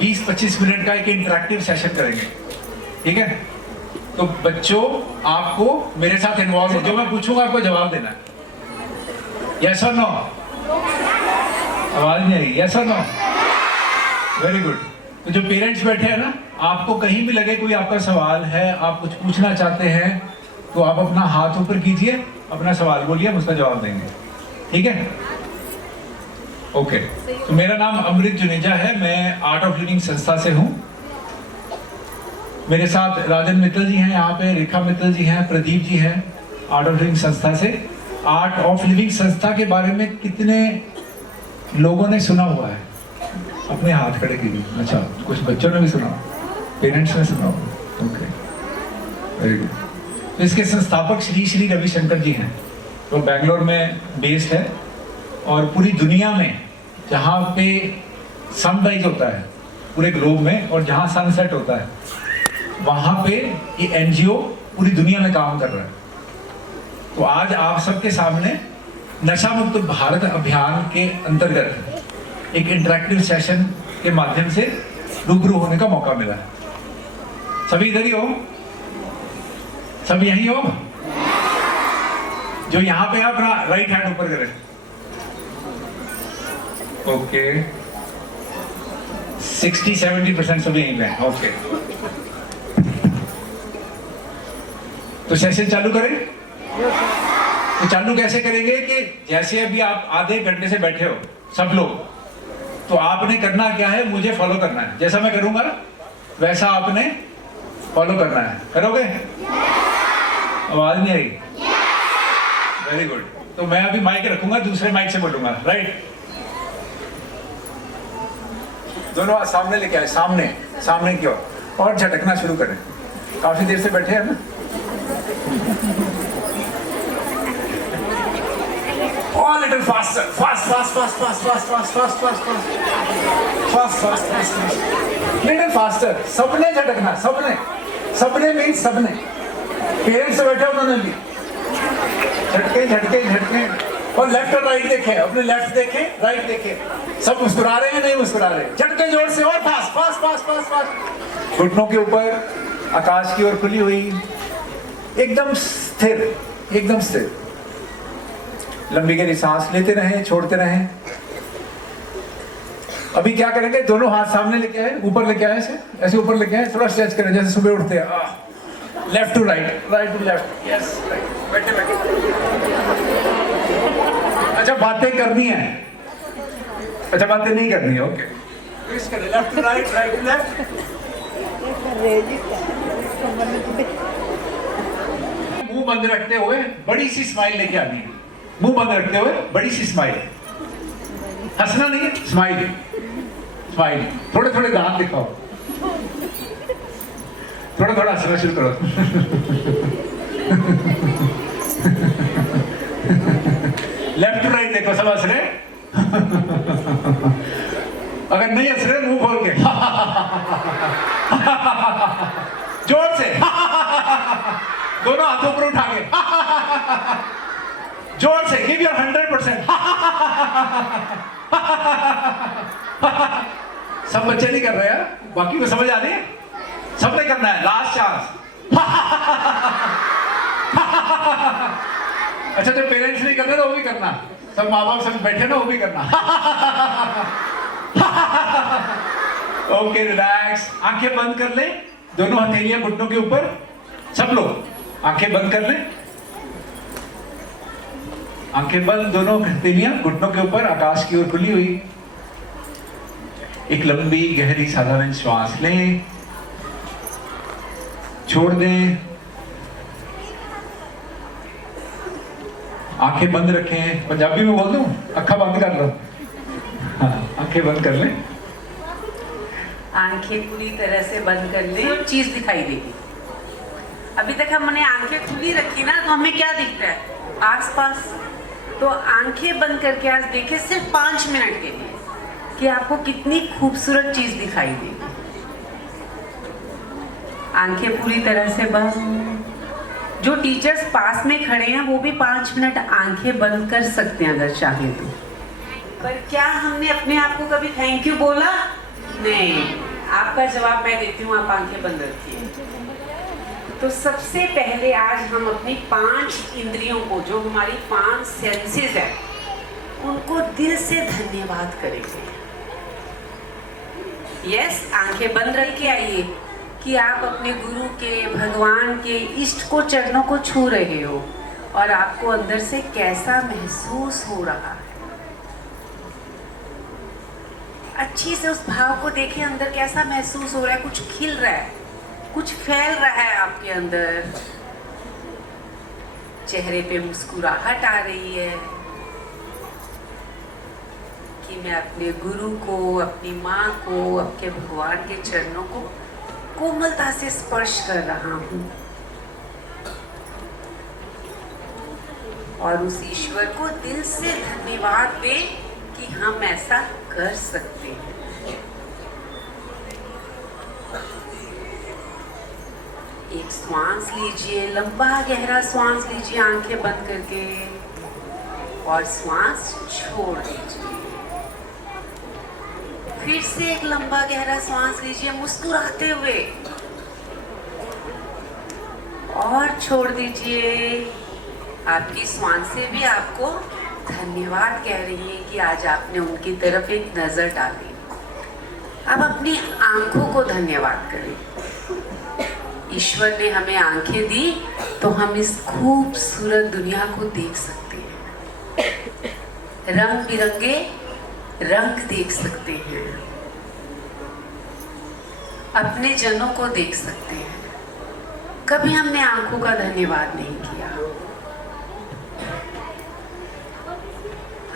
20-25 minute का एक interactive session करेंगे, ठीक है? तो बच्चों आपको मेरे साथ इन्वॉल्व हो, जो मैं पूछूंगा आपको जवाब देना है। यस और नो? आवाज नहीं आई। यस और नो? Very good. तो जो पेरेंट्स बैठे हैं ना, आपको कहीं भी लगे कोई आपका सवाल है, आप कुछ पूछना चाहते हैं, तो आप अपना हाथ ऊपर कीजिए, अपना सवाल बोलिए, हम उसका जवाब देंगे, ठीक है? ओके। तो मेरा नाम अमृत जुनेजा है, मैं आर्ट ऑफ लिविंग संस्था से हूँ। मेरे साथ राजन मित्तल जी हैं यहाँ पे, रेखा मित्तल जी हैं, प्रदीप जी हैं, आर्ट ऑफ लिविंग संस्था से। आर्ट ऑफ लिविंग संस्था के बारे में कितने लोगों ने सुना हुआ है? अपने हाथ खड़े कीजिए। अच्छा, कुछ बच्चों ने भी सुना, पेरेंट्स ने सुना, ओके, वेरी गुड। तो इसके संस्थापक श्री श्री रविशंकर जी हैं, तो बेंगलोर में बेस्ड है, और पूरी दुनिया में जहाँ पे सनराइज होता है पूरे ग्लोब में, और जहाँ सनसेट होता है, वहाँ पे ये एनजीओ पूरी दुनिया में काम कर रहा है। तो आज आप सबके सामने नशा मुक्त भारत अभियान के अंतर्गत एक इंटरेक्टिव सेशन के माध्यम से रूबरू होने का मौका मिला है। सभी इधर ही हो? सब यहीं हो? जो यहाँ पे अपना राइट हैंड ऊपर करें। ओके, 60-70% सब यहीं पे। ओके, तो सेशन चालू करें? तो चालू कैसे करेंगे कि जैसे अभी आप आधे घंटे से बैठे हो सब लोग, तो आपने करना क्या है, मुझे फॉलो करना है। जैसा मैं करूंगा वैसा आपने फॉलो करना है। करोगे? आवाज नहीं आई? Very good. तो मैं अभी माइक रखूंगा, दूसरे माइक से बोलूंगा, राइट? दोनों हाथ सामने लेके आए, सामने सामने की ओर, और झटकना शुरू करें। काफी देर से बैठे हैं ना? All little faster, fast, little faster. सबने झटकना, सबने मीन्स सबने। पेरेंट्स से बैठे उन्होंने भी झटके, और लेफ्ट और राइट देखे, अपने लेफ्ट देखे, राइट देखे। सब मुस्कुरा रहे हैं, नहीं मुस्कुरा रहे? झटके जोर से, और फास्ट। घुटनों के ऊपर, आकाश की ओर खुली हुई, एकदम स्थिर, एकदम स्थिर। लंबी गहरी सांस लेते रहें, छोड़ते रहें। अभी क्या करेंगे, दोनों हाथ सामने लेके आए, ऊपर लेके आए, ऐसे ऊपर लेके आए, थोड़ा स्ट्रेच करें जैसे सुबह उठते हैं। Left to right, right to left, yes, right. बैठे। अच्छा, बातें करनी है? अच्छा, बातें नहीं करनी है, okay. Left to right, right to left. मुंह बंद रखते हुए बड़ी सी स्माइल लेके आनी है। मुंह बंद रखते हुए बड़ी सी स्माइल, हंसना नहीं है, स्माइल। थोड़े दांत दिखाओ, थोड़ा हंसना शुरू करो। लेफ्ट टू राइट देखो, सब हंस रहे। अगर नहीं हंस रहे, मुंह खोल के जोर से, दोनों हाथों पर उठा के जोर से, गिव योर 100%। सब बच्चे नहीं कर रहे हैं, बाकी को समझ आ रही है? सबने करना है, लास्ट चांस। अच्छा, जो पेरेंट्स नहीं कर रहे ना, वो भी करना। सब माँ बाप सब बैठे ना, वो भी करना। Okay, relax. आंखें बंद कर ले, दोनों हथेलियां घुटनों के ऊपर। सब लोग आंखें बंद कर ले, आंखें बंद, दोनों हथेलियां घुटनों के ऊपर, आकाश की ओर खुली हुई। एक लंबी गहरी साधारण श्वास लें, छोड़ दें। आंखें बंद रखें। पंजाबी में बोल दूं? अखा बंद कर लो। हाँ, आंखें बंद कर लें। आंखें पूरी तरह से बंद कर लें, और चीज दिखाई देगी। अभी तक हमने आंखें खुली रखी ना, तो हमें क्या दिखता है आसपास? तो आंखें बंद करके आज देखिए, सिर्फ 5 मिनट के लिए, कि आपको कितनी खूबसूरत चीज दिखाई देगी। आंखें पूरी तरह से बंद। जो टीचर्स पास में खड़े हैं वो भी 5 मिनट आंखें बंद कर सकते हैं अगर चाहे तो। पर क्या हमने अपने आप को कभी थैंक यू बोला? नहीं, आपका जवाब मैं देती हूँ, आप आंखें बंद रखिए। तो सबसे पहले आज हम अपनी 5 इंद्रियों को, जो हमारी 5 सेंसेस है, उनको दिल से धन्यवाद करेंगे। यस, आंखें बंद रख के आइए कि आप अपने गुरु के, भगवान के, इष्ट को, चरणों को छू रहे हो और आपको अंदर से कैसा महसूस हो रहा है। अच्छी से उस भाव को देखिए, अंदर कैसा महसूस हो रहा है। कुछ खिल रहा है, कुछ फैल रहा है आपके अंदर, चेहरे पे मुस्कुराहट आ रही है कि मैं अपने गुरु को, अपनी माँ को, अपने भगवान के चरणों को कोमलता से स्पर्श कर रहा हूँ और उस ईश्वर को दिल से धन्यवाद दे कि हम ऐसा कर सकते हैं। एक श्वास लीजिए, लंबा गहरा श्वास लीजिए आंखें बंद करके और श्वास छोड़ दीजिए। फिर से एक लंबा गहरा श्वास लीजिए मुस्कुराते हुए और छोड़ दीजिए। आपकी श्वास से भी आपको धन्यवाद कह रही है कि आज आपने उनकी तरफ एक नजर डाली। अब अपनी आंखों को धन्यवाद करें। ईश्वर ने हमें आंखें दी तो हम इस खूबसूरत दुनिया को देख सकते हैं, रंग बिरंगे रंग देख सकते हैं, अपने जनों को देख सकते हैं। कभी हमने आंखों का धन्यवाद नहीं किया।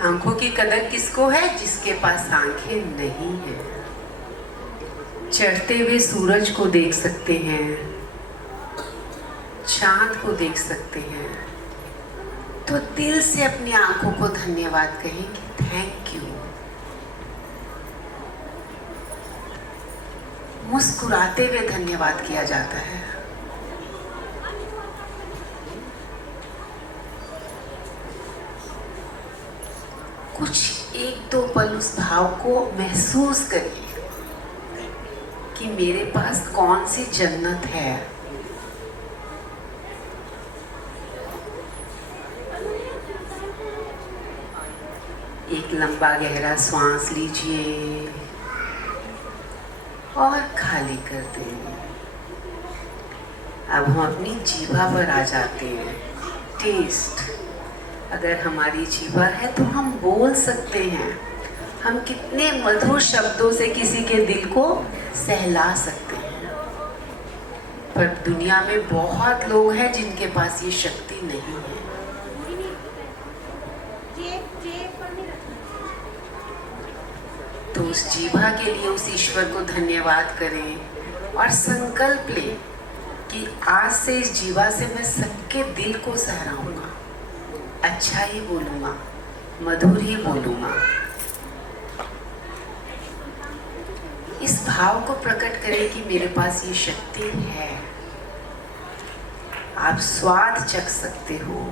आंखों की कदर किसको है? जिसके पास आंखें नहीं है। चढ़ते हुए सूरज को देख सकते हैं, चांद को देख सकते हैं, तो दिल से अपनी आंखों को धन्यवाद कहेंगे, थैंक यू। मुस्कुराते हुए धन्यवाद किया जाता है। कुछ 1-2 पल उस भाव को महसूस करिए कि मेरे पास कौन सी जन्नत है। एक लंबा गहरा श्वास लीजिए और खाली कर दें। अब हम अपनी जीभा पर आ जाते हैं। टेस्ट, अगर हमारी जीभा है तो हम बोल सकते हैं। हम कितने मधुर शब्दों से किसी के दिल को सहला सकते हैं, पर दुनिया में बहुत लोग हैं जिनके पास ये शक्ति नहीं है। तो उस जीभा के लिए उस ईश्वर को धन्यवाद करें और संकल्प लें कि आज से इस जीभा से मैं सबके दिल को सहराऊंगा, अच्छा ही बोलूंगा, मधुर ही बोलूंगा। इस भाव को प्रकट करें कि मेरे पास ये शक्ति है। आप स्वाद चख सकते हो।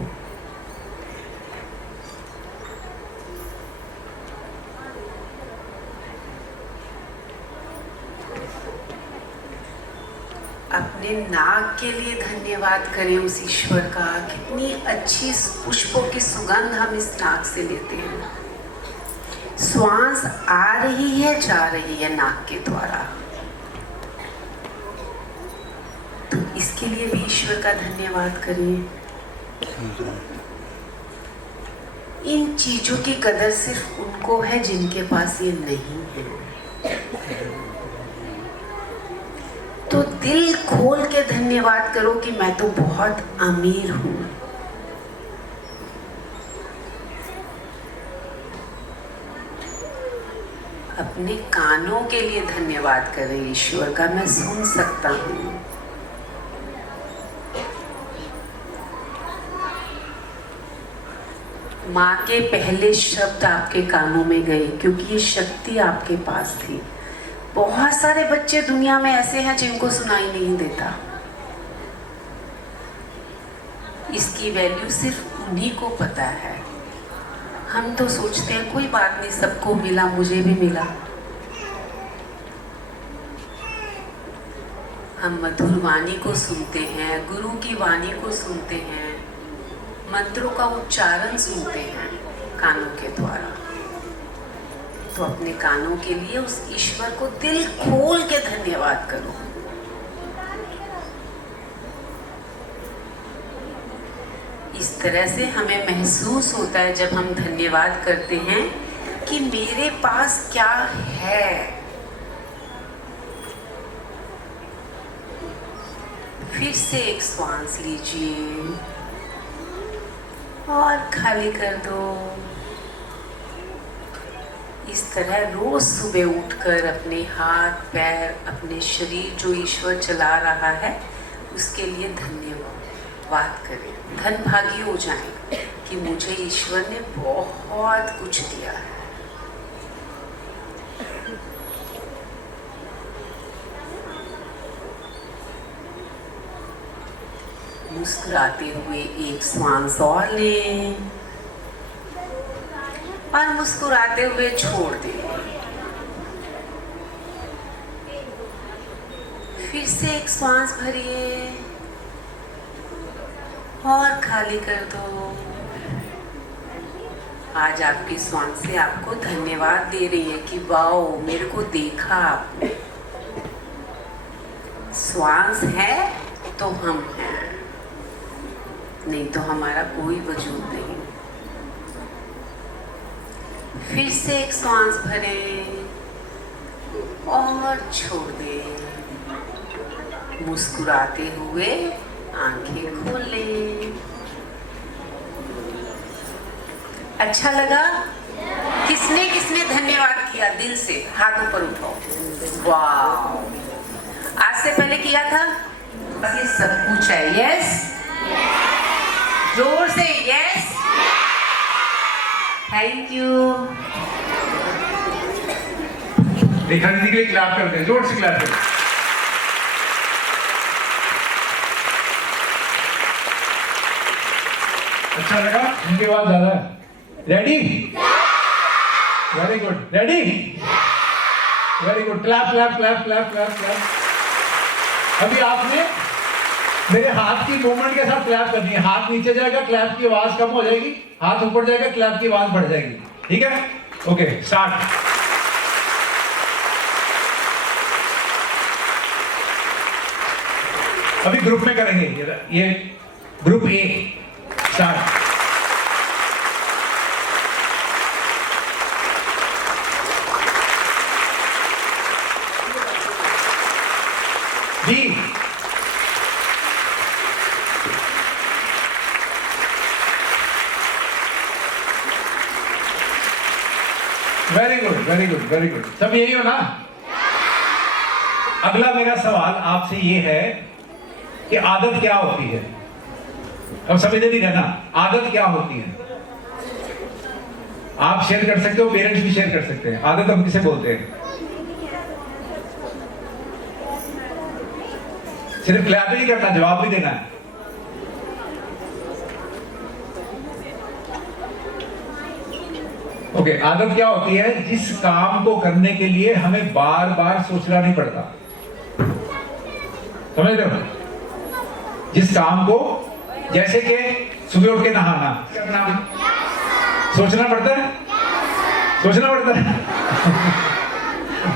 अपने नाक के लिए धन्यवाद करें उस ईश्वर का। कितनी अच्छी पुष्पों की सुगंध हम इस नाक से लेते हैं। श्वास आ रही है, जा रही है नाक के द्वारा, तो इसके लिए भी ईश्वर का धन्यवाद करिए। इन चीजों की कदर सिर्फ उनको है जिनके पास ये नहीं है। तो दिल खोल के धन्यवाद करो कि मैं तो बहुत अमीर हूं। अपने कानों के लिए धन्यवाद करें ईश्वर का, मैं सुन सकता हूं। माँ के पहले शब्द आपके कानों में गए क्योंकि ये शक्ति आपके पास थी। बहुत सारे बच्चे दुनिया में ऐसे हैं जिनको सुनाई नहीं देता। इसकी वैल्यू सिर्फ उन्हीं को पता है। हम तो सोचते हैं कोई बात नहीं, सबको मिला, मुझे भी मिला। हम मधुर वाणी को सुनते हैं, गुरु की वाणी को सुनते हैं, मंत्रों का उच्चारण सुनते हैं कानों के द्वारा। तो अपने कानों के लिए उस ईश्वर को दिल खोल के धन्यवाद करो। इस तरह से हमें महसूस होता है जब हम धन्यवाद करते हैं कि मेरे पास क्या है। फिर से एक श्वास लीजिए और खाली कर दो। इस तरह रोज सुबह उठकर अपने हाथ पैर, अपने शरीर जो ईश्वर चला रहा है उसके लिए धन्यवाद करें। धनभागी हो जाएं कि मुझे ईश्वर ने बहुत कुछ दिया है। मुस्कुराते हुए एक श्वास और लें और मुस्कुराते हुए छोड़ दें। फिर से एक श्वास भरिए और खाली कर दो। आज आपकी श्वास से आपको धन्यवाद दे रही है कि वाओ, मेरे को देखा आपने। श्वास है तो हम हैं, नहीं तो हमारा कोई वजूद नहीं। फिर से एक श्वास भरें और छोड़ दें। मुस्कुराते हुए आंखें खोलें। अच्छा लगा? किसने किसने धन्यवाद किया दिल से? हाथ ऊपर उठाओ। वाह, आज से पहले किया था? बस ये सब कुछ है। यस, जोर से यस। Thank you. रेखा दीदी के लिए क्लैप करते हैं, जोर से क्लैप करते हैं। अच्छा लगा? उनकी आवाज ज्यादा है। Ready? Very good. Ready? Very good. Clap clap clap clap clap clap. अभी आपने मेरे हाथ की मूवमेंट के साथ क्लैप करनी है। हाथ नीचे जाएगा, क्लैप की आवाज कम हो जाएगी। हाथ ऊपर जाएगा, क्लैप की आवाज बढ़ जाएगी। ठीक है? Okay, start. अभी ग्रुप में करेंगे। ये group A. Start. B. Very good, very good, very good. सब यही हो ना? अगला मेरा सवाल आपसे ये है कि आदत क्या होती है? अब समझते नहीं रहना, आदत क्या होती है? आप शेयर कर सकते हो, पेरेंट्स भी शेयर कर सकते हैं। आदत हम किसे बोलते हैं? सिर्फ क्लैप ही नहीं करना, जवाब भी देना है। ओके, आदत क्या होती है? जिस काम को करने के लिए हमें बार बार सोचना नहीं पड़ता। समझ रहे हो? जिस काम को, जैसे कि सुबह उठ के नहाना, सोचना पड़ता है? सोचना पड़ता है?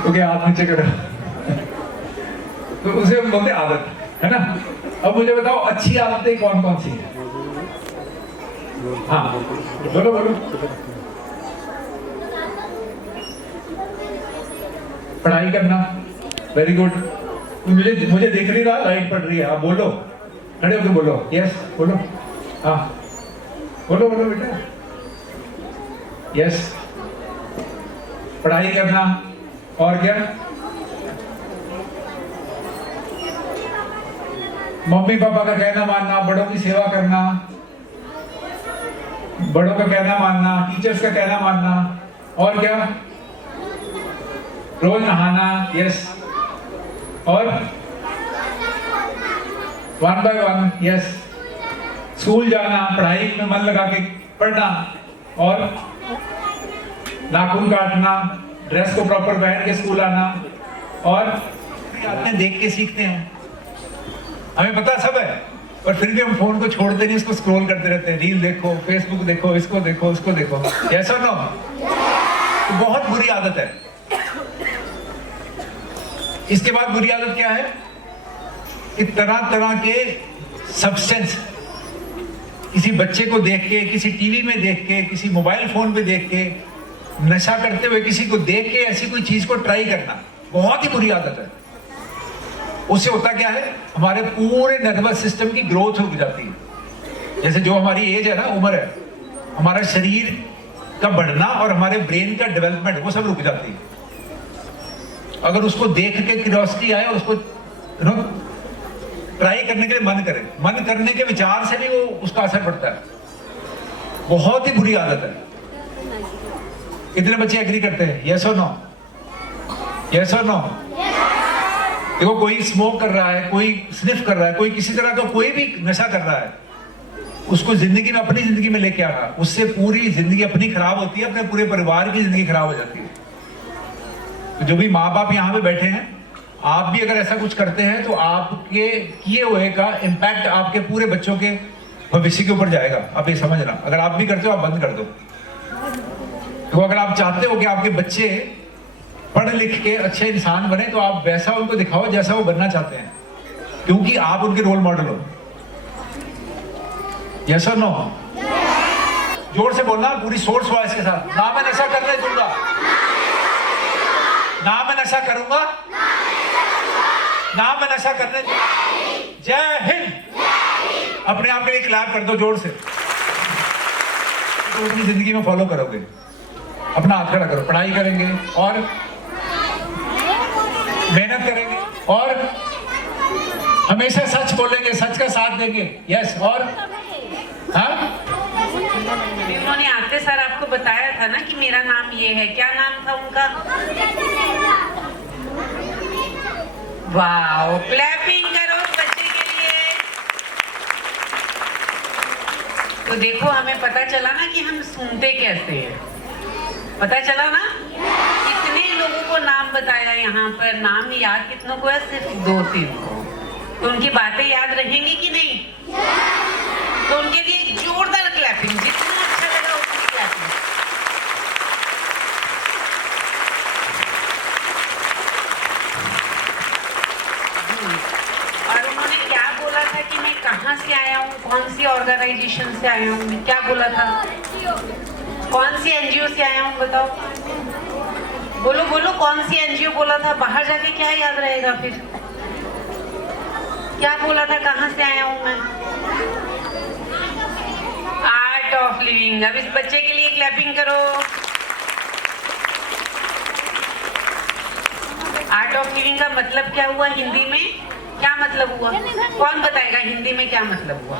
ओके, हाथ नीचे करो। तो उसे हम बोलते आदत, है ना? अब मुझे बताओ, अच्छी आदतें कौन कौन सी हैं? हाँ, बोलो बोलो। पढ़ाई करना, वेरी गुड। मुझे दिख नहीं रहा, लाइट पड़ रही है। आप बोलो, खड़े होकर बोलो। यस, बोलो। हाँ, बोलो बोलो बेटा। यस, पढ़ाई करना। और क्या? मम्मी पापा का कहना मानना, बड़ों की सेवा करना, बड़ों का कहना मानना, टीचर्स का कहना मानना। और क्या? रोज नहाना। यस। और 1 by 1। यस। स्कूल जाना, पढ़ाई में मन लगा के पढ़ना। और नाखून काटना, ड्रेस को प्रॉपर पहन के स्कूल आना। और आते देख के सीखते हैं। हमें पता सब है, पर फिर भी हम फोन को छोड़ते नहीं, इसको स्क्रॉल करते रहते हैं, रील देखो, फेसबुक देखो, इसको देखो, उसको देखो। यस और नो? तो बहुत बुरी आदत है। इसके बाद बुरी आदत क्या है कि तरह तरह के सब्सटेंस, किसी बच्चे को देख के, किसी टीवी में देख के, किसी मोबाइल फोन पे देख के, नशा करते हुए किसी को देख के ऐसी कोई चीज को ट्राई करना बहुत ही बुरी आदत है। उससे होता क्या है, हमारे पूरे नर्वस सिस्टम की ग्रोथ रुक जाती है। जैसे जो हमारी एज है ना, उम्र है, हमारा शरीर का बढ़ना और हमारे ब्रेन का डेवलपमेंट वो सब रुक जाती है। अगर उसको देख के क्यूरियोसिटी आए और उसको ट्राई करने के लिए मन करे, मन करने के विचार से भी वो उसका असर पड़ता है। बहुत ही बुरी आदत है। कितने बच्चे एग्री करते हैं? यस और नो? यस और नो? देखो, कोई स्मोक कर रहा है, कोई स्निफ कर रहा है, कोई किसी तरह का कोई भी नशा कर रहा है, उसको जिंदगी में, अपनी जिंदगी में लेके आ रहा है, उससे पूरी जिंदगी अपनी खराब होती है, अपने पूरे परिवार की जिंदगी खराब हो जाती है। तो जो भी माँ बाप यहाँ पे बैठे हैं, आप भी अगर ऐसा कुछ करते हैं तो आपके किए हुए का इम्पैक्ट आपके पूरे बच्चों के भविष्य के ऊपर जाएगा। आप ये समझना, अगर आप भी करते हो, आप बंद कर दो। तो अगर आप चाहते हो कि आपके बच्चे पढ़ लिख के अच्छे इंसान बने, तो आप वैसा उनको दिखाओ जैसा वो बनना चाहते हैं, क्योंकि आप उनके रोल मॉडल हो। यस और नो? जोर से बोलना, पूरी सोर्स वॉइस के साथ। ना मैं नशा करने दूंगा, ना मैं नशा करूंगा, ना मैं नशा करने दूंगा। जय हिंद। अपने आप के लिए क्लैप कर दो जोर से, तो अपनी जिंदगी में फॉलो करोगे। अपना हाथ खड़ा करो, पढ़ाई करेंगे और मेहनत करेंगे और हमेशा सच बोलेंगे, सच का साथ देंगे। यस और हाँ, उन्होंने आते सर आपको बताया था ना कि मेरा नाम ये है, क्या नाम था उनका? वाओ, क्लैपिंग करो उस बच्चे के लिए। तो देखो, हमें पता चला ना कि हम सुनते कैसे हैं। पता चला ना? कितने लोगों को नाम बताया यहाँ पर, नाम याद कितनों को है? सिर्फ 2-3 को। तो उनकी बातें याद रहेंगी कि नहीं? तो उनके लिए एक जोरदार क्लैपिंग, जितना अच्छा लगा उतनी क्लैपिंग। और उन्होंने क्या बोला था कि मैं कहाँ से आया हूँ, कौन सी ऑर्गेनाइजेशन से आया हूँ? क्या बोला था? कौन सी एनजीओ से आया हूँ? बताओ, बोलो बोलो, कौन सी एनजीओ बोला था? बाहर जाके क्या याद रहेगा फिर? क्या बोला था, कहाँ से आया हूँ मैं? Art of living. अब इस बच्चे के लिए क्लैपिंग करो। आर्ट ऑफ लिविंग का मतलब क्या हुआ हिंदी में? क्या मतलब हुआ? कौन बताएगा हिंदी में क्या मतलब हुआ?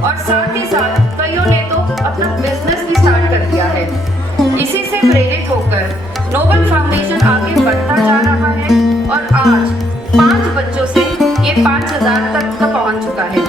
और साथ ही साथ कईयों ने तो अपना बिजनेस भी स्टार्ट कर दिया है। इसी से प्रेरित होकर नोबल फाउंडेशन आगे बढ़ता जा रहा है और आज 5 बच्चों से ये 5000 तक का पहुंच चुका है।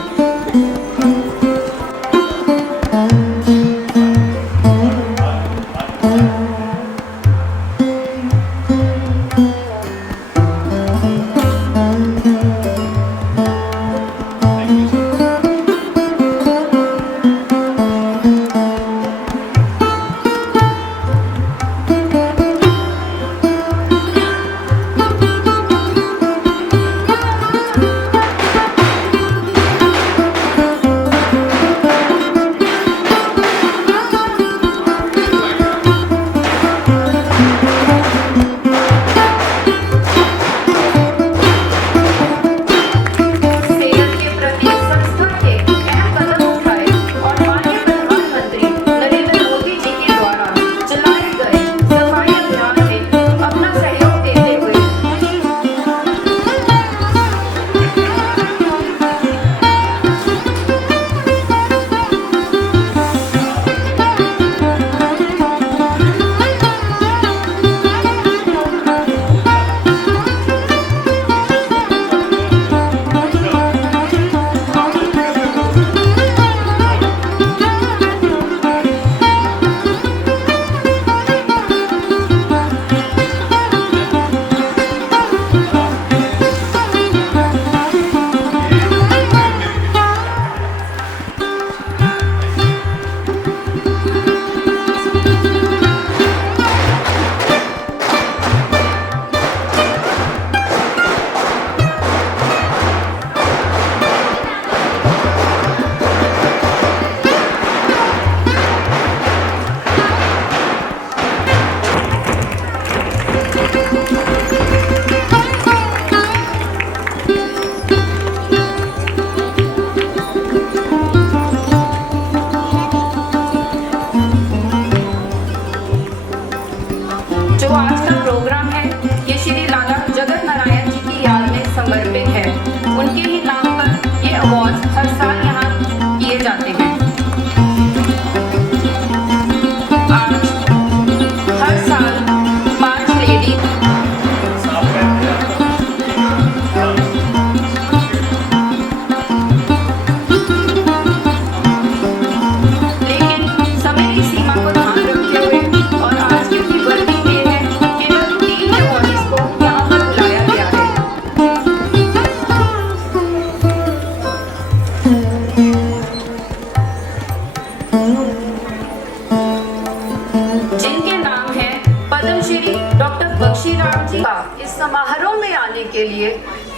जिनके नाम है पद्मश्री डॉक्टर बख्शीराम जी का इस समारोह में आने के लिए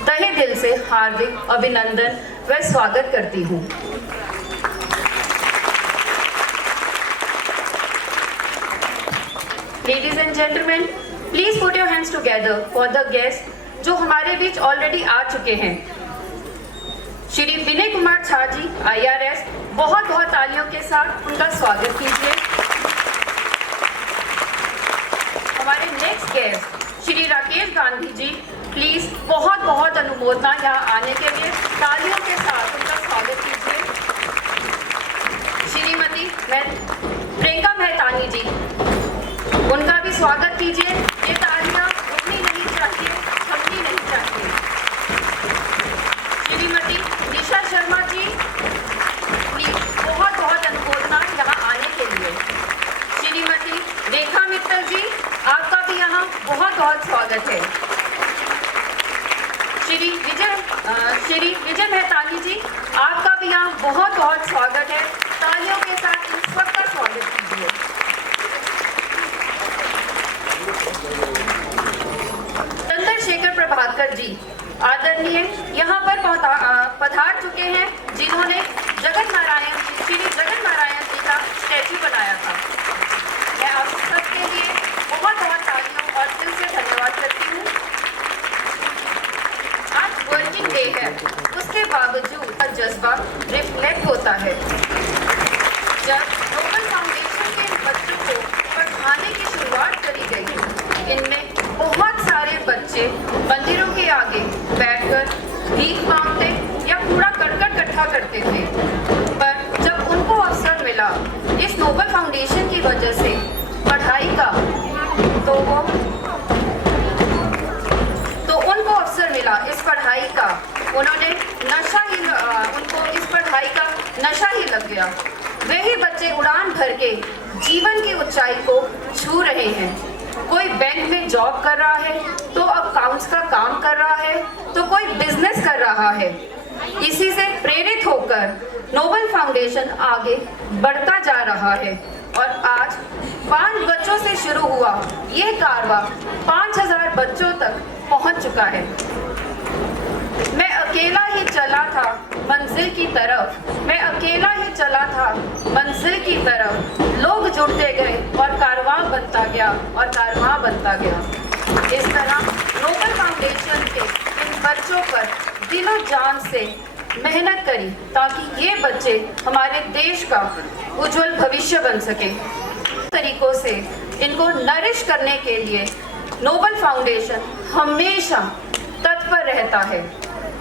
तहे दिल से हार्दिक अभिनंदन व स्वागत करती हूँ। Ladies and gentlemen, please put your hands together for the guests जो हमारे बीच ऑलरेडी आ चुके हैं। श्री विनय कुमार झा जी IRS, बहुत बहुत तालियों के साथ उनका स्वागत कीजिए। हमारे next guest Shri Rakesh Gandhi ji, please बहुत बहुत अनुमोदना यहाँ आने के लिए, तालियों के साथ उनका स्वागत कीजिए। श्रीमती प्रियंका मेहतानी जी, उनका भी स्वागत कीजिए। ये तालियां रुकनी नहीं चाहिए, थमनी नहीं चाहिए। श्रीमती निशा शर्मा जी, बहुत बहुत अनुमोदना यहाँ आने के लिए। श्रीमती रेखा मित्तल जी, आपका भी यहाँ बहुत बहुत स्वागत है। श्री विजय मेहतानी जी, आपका भी यहाँ बहुत बहुत स्वागत है। तालियों के साथ इन सबका स्वागत कीजिए। चंद्रशेखर प्रभाकर जी, आदरणीय, यहाँ पर पधार चुके हैं, जिन्होंने श्री जगत नारायण जी का स्टैचू बनाया था। मैं आप सबके लिए बहुत बहुत तालियों और दिल से धन्यवाद करती हूँ। आज वर्किंग डे है, उसके बावजूद जज्बा रिफ्लेक्ट होता है। जब नोबल फाउंडेशन के बच्चों को पढ़ाने की शुरुआत करी गई, इनमें बहुत सारे बच्चे मंदिरों के आगे बैठकर भीख मांगते या कूड़ा करकट इकट्ठा करते थे, पर वजह से पढ़ाई का तो उनको अवसर मिला इस पढ़ाई का, उनको इस पढ़ाई का नशा ही लग गया। वही बच्चे उड़ान भर के जीवन की ऊंचाई को छू रहे हैं। कोई बैंक में जॉब कर रहा है, तो अकाउंट्स का काम कर रहा है, तो कोई बिजनेस कर रहा है। इसी से प्रेरित होकर नोबल फाउंडेशन आगे बढ़ता जा रहा है और आज 5 बच्चों से शुरू हुआ यह कारवां 5000 बच्चों तक पहुंच चुका है। मैं अकेला ही चला था मंजिल की तरफ, मैं अकेला ही चला था मंजिल की तरफ। लोग जुड़ते गए और कारवां बनता गया और कारवां बनता गया। इस तरह नोबल फाउंडेशन के इन बच्चों पर दिलो जान से मेहनत करी ताकि ये बच्चे हमारे देश का उज्जवल भविष्य बन सके। तरीकों से इनको नरिश करने के लिए नोबल फाउंडेशन हमेशा तत्पर रहता है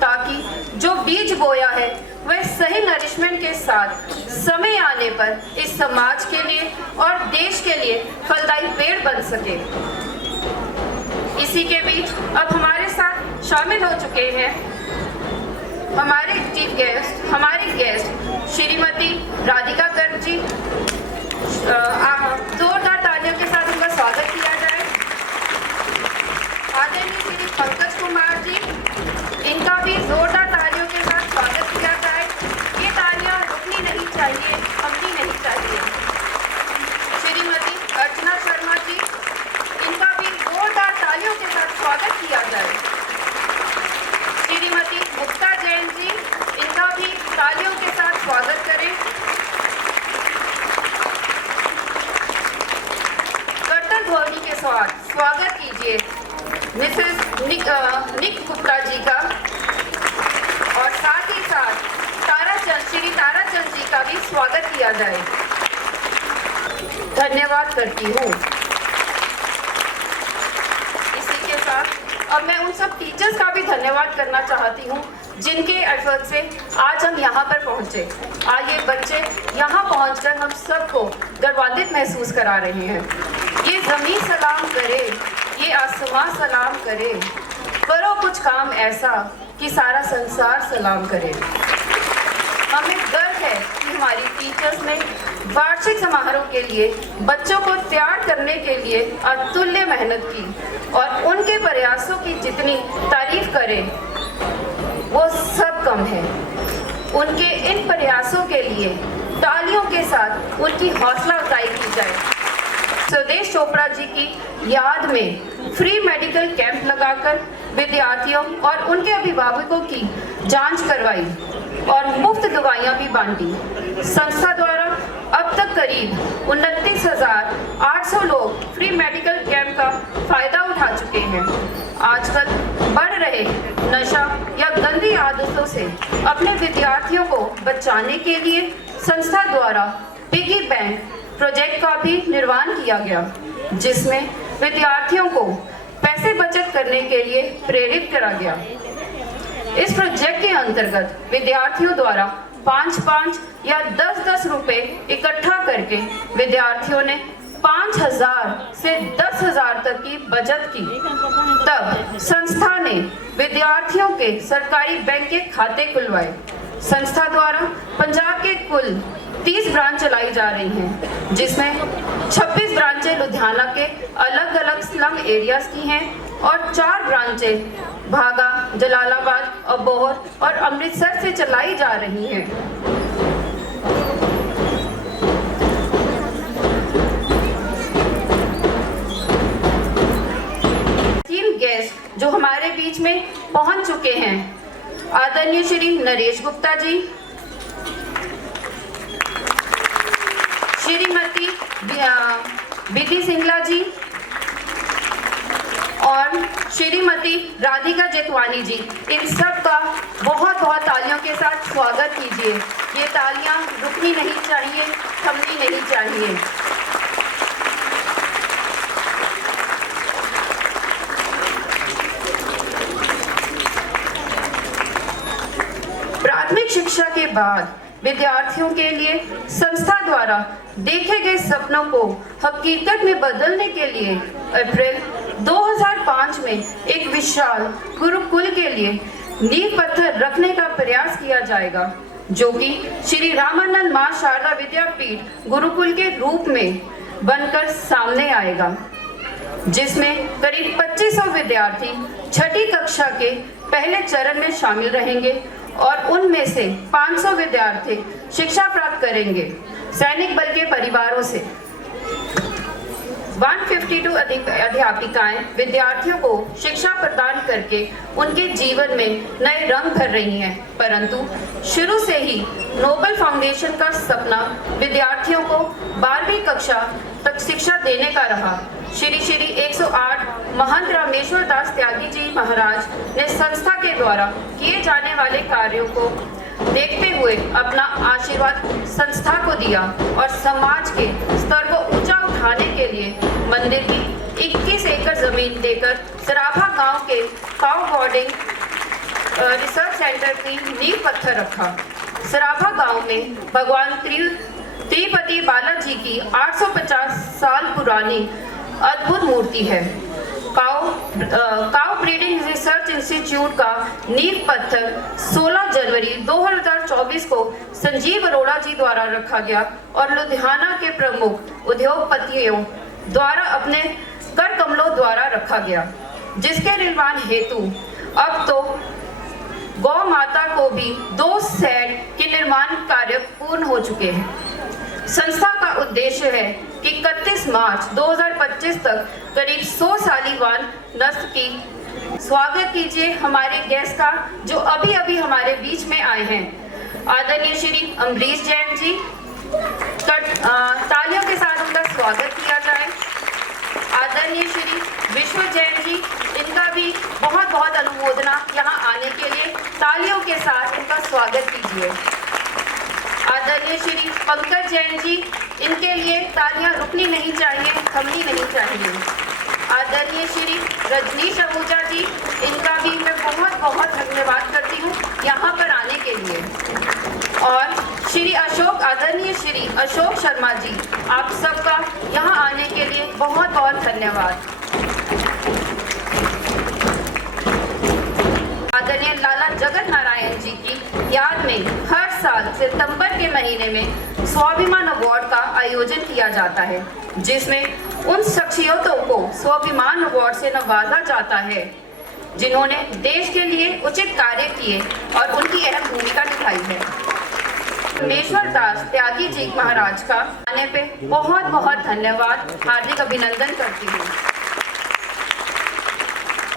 ताकि जो बीज बोया है वह सही नरिशमेंट के साथ समय आने पर इस समाज के लिए और देश के लिए फलदायी पेड़ बन सके। इसी के बीच अब हमारे साथ शामिल हो चुके हैं हमारे चीफ गेस्ट, हमारी गेस्ट श्रीमती राधिका गर्ग जी। जोरदार तालियों के साथ उनका स्वागत किया जाए। आदरणीय श्री पंकज कुमार जी, इनका भी जोरदार तालियों के साथ स्वागत किया जाए। ये तालियां रुकनी नहीं चाहिए, थमनी नहीं चाहिए। श्रीमती अर्चना शर्मा जी, इनका भी जोरदार तालियों के साथ स्वागत किया जाए। श्रीमती मुक्ता जैन जी, इनका भी तालियों के साथ स्वागत करें। कर्तन ध्वनि के साथ स्वागत कीजिए मिसेस निक गुप्ता जी का और साथ ही साथ श्री ताराचंद जी का भी स्वागत किया जाए। धन्यवाद करती हूँ। इसी के साथ अब मैं उन सब टीचर्स का भी धन्यवाद करना चाहती हूँ जिनके एफर्ट से आज हम यहाँ पर पहुँचे। आज ये बच्चे यहाँ पहुँचकर हम सबको गर्वान्वित महसूस करा रहे हैं। ये ज़मीन सलाम करे, ये आसमां सलाम करे, करो कुछ काम ऐसा कि सारा संसार सलाम करे। हमें गर्व है कि हमारी टीचर्स ने वार्षिक समारोह के लिए बच्चों को तैयार करने के लिए अतुल्य मेहनत की और उनके प्रयासों की जितनी तारीफ करें वो सब कम है। उनके इन प्रयासों के लिए तालियों के साथ उनकी हौसला अफजाई की जाए। स्वदेश चोपड़ा जी की याद में फ्री मेडिकल कैंप लगाकर विद्यार्थियों और उनके अभिभावकों की जांच करवाई और मुफ्त दवाइयां भी बांटी। संस्था द्वारा अब तक करीब 29,800 लोग फ्री मेडिकल कैंप का फायदा उठा चुके हैं। आजकल बढ़ रहे नशा या गंदी आदतों से अपने विद्यार्थियों को बचाने के लिए संस्था द्वारा पिगी बैंक प्रोजेक्ट का भी निर्माण किया गया, जिसमें विद्यार्थियों को पैसे बचत करने के लिए प्रेरित करा गया। इस प्रोजेक्ट के अंतर्गत विद्यार्थियों द्वारा 5-5 या 10-10 रुपए इकट्ठा करके विद्यार्थियों ने 5,000 से 10,000 तक की बचत की। तब संस्था ने विद्यार्थियों के सरकारी बैंक के खाते खुलवाए। संस्था द्वारा पंजाब के कुल 30 ब्रांच चलाई जा रही हैं, जिसमें 26 ब्रांचें लुधियाना के अलग अलग स्लम एरियाज की हैं और 4 ब्रांचें भागा, जलालाबाद, अबोहर और अमृतसर से चलाई जा रही हैं। तीन गेस्ट जो हमारे बीच में पहुंच चुके हैं, आदरणीय श्री नरेश गुप्ता जी, श्रीमती विधि सिंगला जी और श्रीमती राधिका जेतवानी जी। इन सब का बहुत बहुत तालियों के साथ स्वागत कीजिए। ये तालियां रुकनी नहीं चाहिए, थमनी नहीं चाहिए। प्राथमिक शिक्षा के बाद विद्यार्थियों के लिए संस्था द्वारा देखे गए सपनों को हकीकत में बदलने के लिए अप्रैल 2005 में एक विशाल गुरुकुल के लिए नींव पत्थर रखने का प्रयास किया जाएगा, जो कि श्री रामानंद मां शारदा विद्यापीठ गुरुकुल के रूप में बनकर सामने आएगा, जिसमें करीब 2500 विद्यार्थी छठी कक्षा के पहले चरण में शामिल रहेंगे और उनमें से 500 विद्यार्थी शिक्षा प्राप्त करेंगे सैनिक बल के परिवारों से। 152 अध्यापिकाएं विद्यार्थियों को शिक्षा प्रदान करके उनके जीवन में नए रंग भर रही हैं, परंतु शुरू से ही नोबल फाउंडेशन का सपना विद्यार्थियों को 12वीं कक्षा तक शिक्षा देने का रहा। श्री 108 महंत रामेश्वर दास त्यागी जी महाराज ने संस्था के द्वारा किए जाने वाले कार्यों को देखते हुए अपना आशीर्वाद संस्था को दिया और समाज के स्तर को ऊंचा उठाने के लिए मंदिर की 21 एकड़ जमीन देकर सराभा गांव के काउ बोर्डिंग रिसर्च सेंटर की नींव पत्थर रखा। सराभा गांव में भगवान त्रिपति बालाजी की 850 साल पुरानी अद्भुत मूर्ति है। काउ ब्रीडिंग रिसर्च इंस्टीट्यूट का नींव पत्थर 16 जनवरी 2024 को संजीव अरोड़ा जी द्वारा रखा गया और लुधियाना के प्रमुख उद्योगपतियों द्वारा अपने कर कमलों द्वारा रखा गया, जिसके निर्माण हेतु अब तो गौ माता को भी 2 शेड के निर्माण कार्य पूर्ण हो चुके हैं। संस्था का उद्देश्य है कि 31 मार्च 2025 तक करीब 100 शालीवान नस्ल की। स्वागत कीजिए हमारे गेस्ट का, जो अभी अभी हमारे बीच में आए हैं, आदरणीय श्री अमरीश जैन जी। तालियों के साथ उनका स्वागत किया जाए। आदरणीय श्री विश्व जैन जी, इनका भी बहुत बहुत अनुमोदना यहाँ आने के लिए। तालियों के साथ इनका स्वागत कीजिए। आदरणीय श्री पंकज जैन जी, इनके लिए तालियां रुकनी नहीं चाहिए, थमनी नहीं चाहिए। आदरणीय श्री रजनीश आहूजा जी, इनका भी मैं बहुत बहुत धन्यवाद करती हूँ यहाँ पर आने के लिए। और श्री अशोक, आदरणीय श्री अशोक शर्मा जी, आप सबका यहाँ आने के लिए बहुत बहुत धन्यवाद। आदरणीय लाला जगत नारायण जी की याद में हर साल सितंबर के महीने में स्वाभिमान अवार्ड का आयोजन किया जाता है, जिसमें उन शख्सियतों को स्वाभिमान अवार्ड से नवाजा जाता है जिन्होंने देश के लिए उचित कार्य किए और उनकी अहम भूमिका निभाई है। रामेश्वर दास त्यागी जी महाराज का आने पे बहुत बहुत धन्यवाद, हार्दिक अभिनंदन करती हूँ।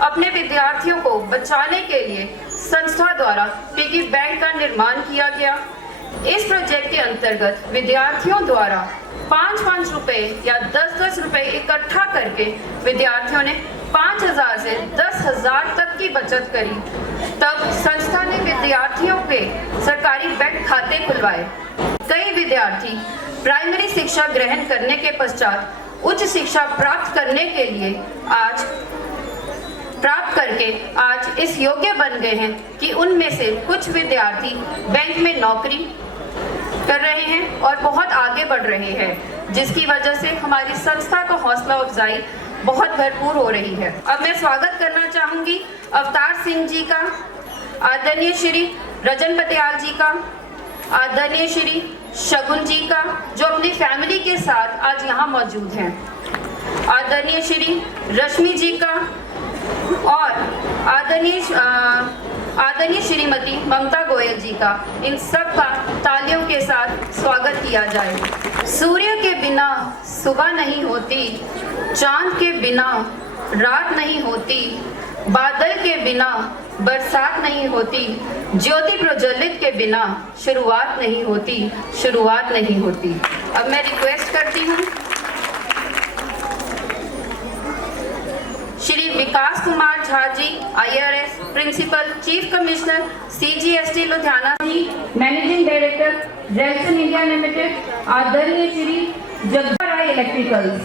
अपने विद्यार्थियों को बचाने के लिए संस्था द्वारा पिगी बैंक का निर्माण किया गया। इस प्रोजेक्ट के अंतर्गत विद्यार्थियों द्वारा 5-5 रुपए या 10-10 रुपए इकट्ठा करके विद्यार्थियों ने 5,000 से 10,000 तक की बचत करी। तब संस्था ने विद्यार्थियों के सरकारी बैंक खाते खुलवाए। कई विद्यार्थी प्राइमरी शिक्षा ग्रहण करने के पश्चात उच्च शिक्षा प्राप्त करने के लिए आज इस योग्य बन गए हैं कि उनमें से कुछ विद्यार्थी बैंक में नौकरी कर रहे हैं और बहुत आगे बढ़ रहे हैं, जिसकी वजह से हमारी संस्था का हौसला अफजाई बहुत भरपूर हो रही है। अब मैं स्वागत करना चाहूंगी अवतार सिंह जी का, आदरणीय श्री रजन पटियाल जी का, आदरणीय श्री शगुन जी का, जो अपनी फैमिली के साथ आज यहाँ मौजूद हैं, आदरणीय श्री रश्मि जी का और आदरणीय श्रीमती ममता गोयल जी का। इन सब का तालियों के साथ स्वागत किया जाए। सूर्य के बिना सुबह नहीं होती, चांद के बिना रात नहीं होती, बादल के बिना बरसात नहीं होती, ज्योति प्रज्वलित के बिना शुरुआत नहीं होती। अब मैं रिक्वेस्ट करती हूँ Shri Vikas Kumar Jha ji, IRS principal, chief commissioner, CGST Ludhiana ji, managing director Ralson India limited, आदरणीय श्री जगदम्बा राय इलेक्ट्रिकल्स,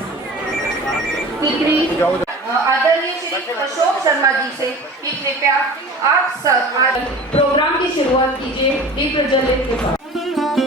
आदरणीय श्री अशोक शर्मा जी से कि कृपया आप सब आज प्रोग्राम की शुरुआत कीजिए दीप प्रज्वलित के साथ।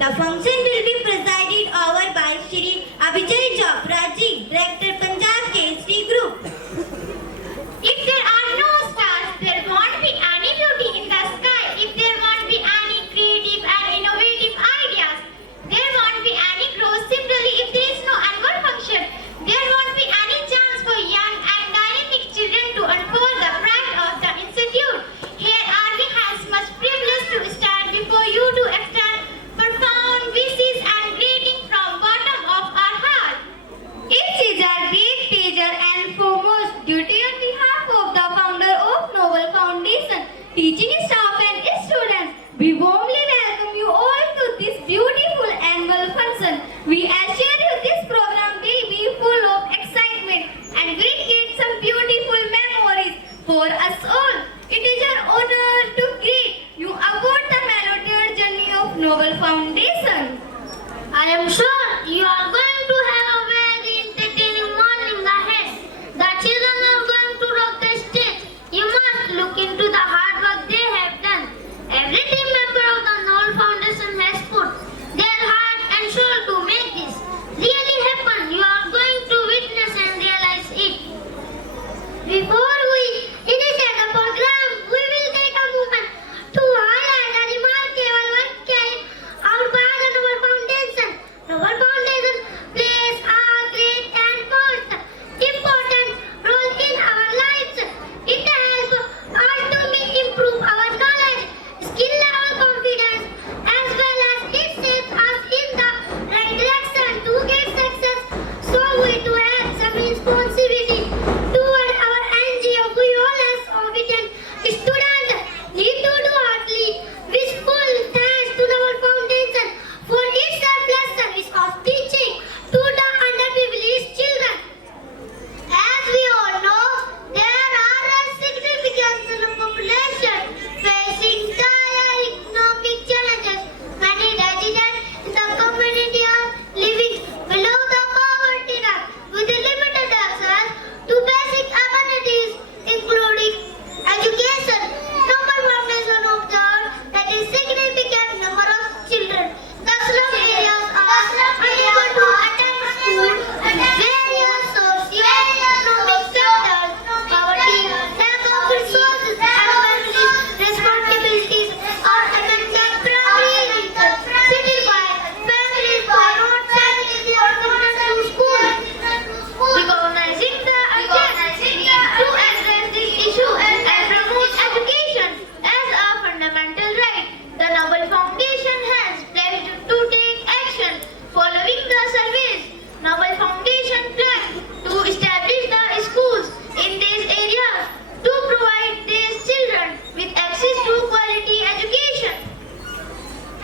The function will be presided over by Shri Abhijay Chopra ji, Director Punjab Kesari Group. If there are no stars, there won't be any beauty in the sky. If there won't be any creative and innovative ideas, there won't be any growth. Similarly, if there is no annual function, there won't be any chance for young and dynamic children to unfold the pride of the institute. Here RV has much privilege to stand before you to extend profound wishes and greetings from bottom of our heart. It is our great pleasure and foremost duty on behalf of the founder of Noble Foundation, teaching staff and students, we warmly welcome you all to this beautiful annual function. We assure you this program will be full of excitement and will create some beautiful memories for us all. It is our honor to greet you about the melodious journey of Noble Foundation. I am sure you are going to have a very entertaining morning ahead. The children are going to rock the stage. You must look into the hard work they have done. Every team member of the Noble Foundation has put their heart and soul to make this really happen. You are going to witness and realize it. Before we initiate the program, we will take a moment to highlight the remarkable work carried out by the Noble Foundation. Noble Foundation plays a great and most important role in our lives. It helps us to improve our knowledge, skill level, confidence, as well as it sets us in the right direction to get success. So we do have some responsibility toward our NGO. We always obedient students need to do heartily wishful thanks to Noble Foundation for its selfless service of teaching to the underprivileged children. As we all know, there are a significant population facing dire economic challenges. Many residents in the community are living below the poverty line with limited access to basic amenities, including education. Noble Foundation observed that a significant number of children in the slum areas are unable to attend school and various socio-economic factors, poverty, lack of resources, and families' responsibilities are among the primary reasons cited by families who are not sending their children to school. Recognizing the urgency to address this issue and promote education as a fundamental right, the Noble Foundation has pledged to take action following the surveys. Noble Foundation pledged to establish the schools in these areas to provide these children with access to quality education.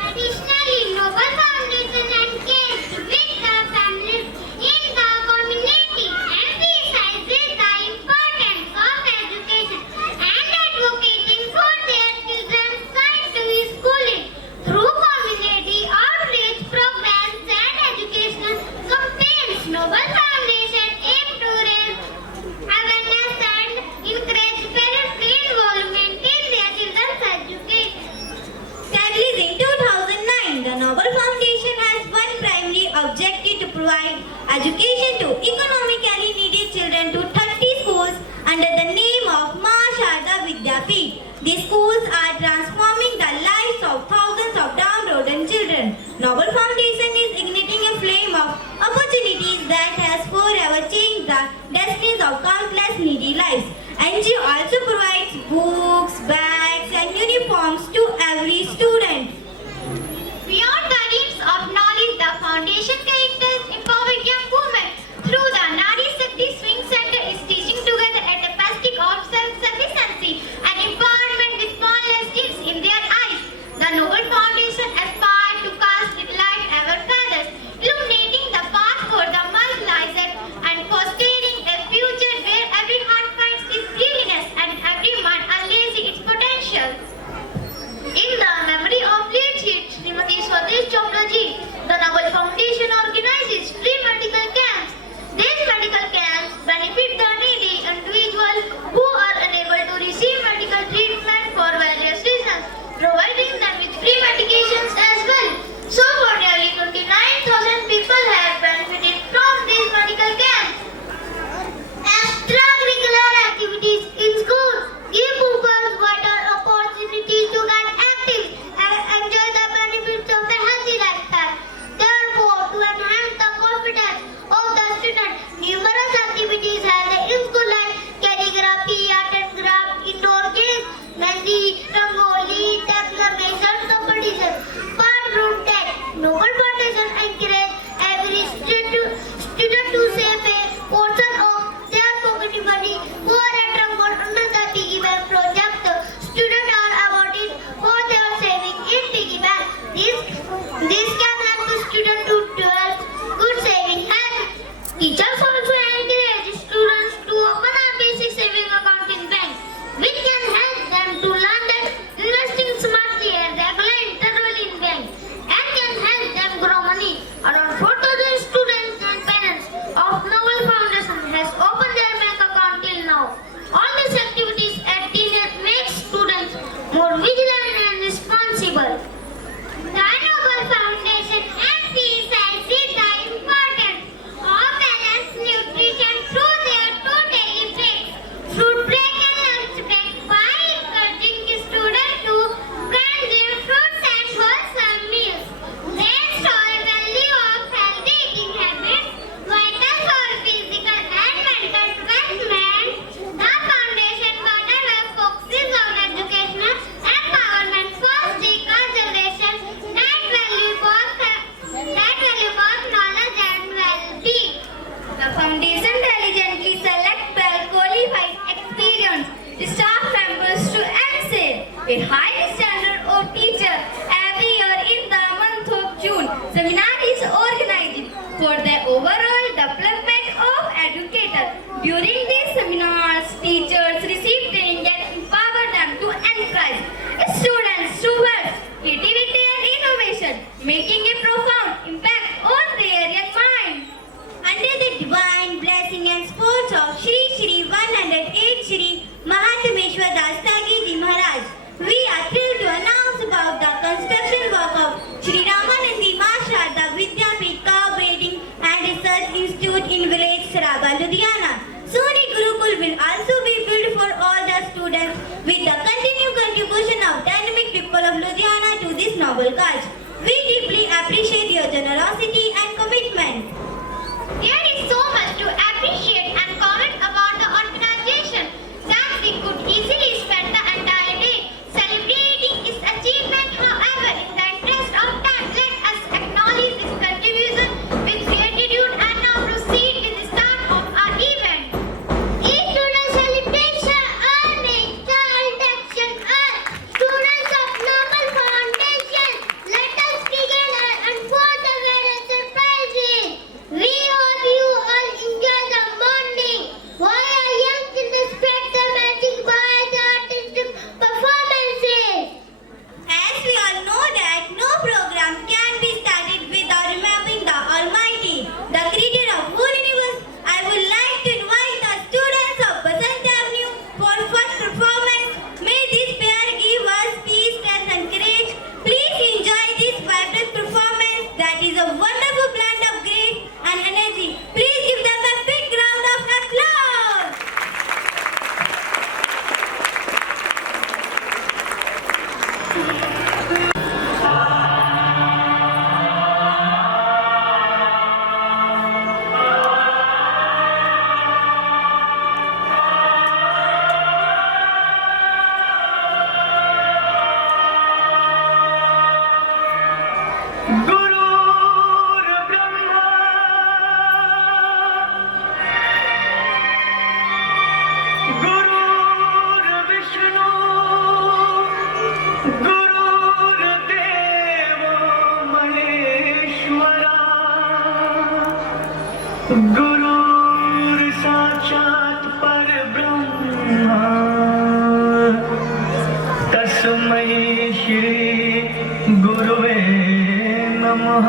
Additionally, Noble Foundation engaged with the families in the community, emphasizes the importance of education and advocating for their children's right to schooling through community outreach programs and educational campaigns. Noble Foundation aims to raise awareness and encourage parents' involvement in their children's education. Established in 2009, the Noble Foundation has one primary objective to provide education to economically needy children to 30 schools under the name of Ma Sharda Vidyapeeth. These schools are transforming the lives of thousands of downtrodden children. Noble Foundation is igniting a flame of opportunities that has forever changed the destinies of countless needy lives. NGO also provides books, bags and uniforms to every student. Beyond the reach of knowledge, the foundation characters empower young women through the Nari Shakti Swing Center is teaching together at a plastic of self-sufficiency and empowerment with small skills in their eyes. The Noble Foundation aspires to cast light This can help the student to develop good saving habits. Teachers also encourage students to open a basic saving account in bank, which can help them to learn that investing smartly and regular interval in bank, and can help them grow money. Around 4,000 students and parents of Noble Foundation has opened their bank account till now. All these activities at DNET make students more vigilant and responsible. The Noble Foundation emphasizes the importance of balanced nutrition through their 2 daily breaks, fruit break and lunch break, by encouraging students to consume fruits and wholesome meals. They ensure value of healthy eating habits, vital for physical and mental development. The foundation further focuses on educational empowerment for seeker generation that value both knowledge and well-being. The foundation diligently selects well-qualified, experienced staff members to excel a high standard of teacher. Every year in the month of June, seminar is organized for the overall development of educators. During these seminars, teachers receive training that empower them to encourage students towards creativity and innovation, making a profound impact on their young mind. Under the divine blessing and support of Shri 108 Shri Mahatmeshwar Das Tagi Ji Maharaj, we are thrilled to announce about the construction work of Shri Ramanandi Ma Sharda Vidyapith Cooperating and Research Institute in village Saraba, Ludhiana. Soon a Gurukul will also be built for all the students with the continued contribution of dynamic people of Ludhiana to this noble cause. We deeply appreciate your generosity and commitment. There is so much to appreciate and comment about the organization that we could easily spend the entire day celebrating its achievement. However, in the interest of time, let us acknowledge this contribution with gratitude and now proceed with the start of our event. Each student celebration, earning, child action, students of Noble Foundation, let us together unfold the very surprising. We hope you all enjoy the morning while our young children spread the magic by the artistic performances. As we all know that no program can be started without remembering the Almighty, the creator of whole universe, I would like to invite the students of Basant Avenue for first performance. May this pair give us peace, strength and courage. Please enjoy this vibrant performance that is a wonderful blend of grace and energy. Please give them a big round of applause. गुरुर् साक्षात् परब्रह्म तस्मै श्री गुरुवे नमः।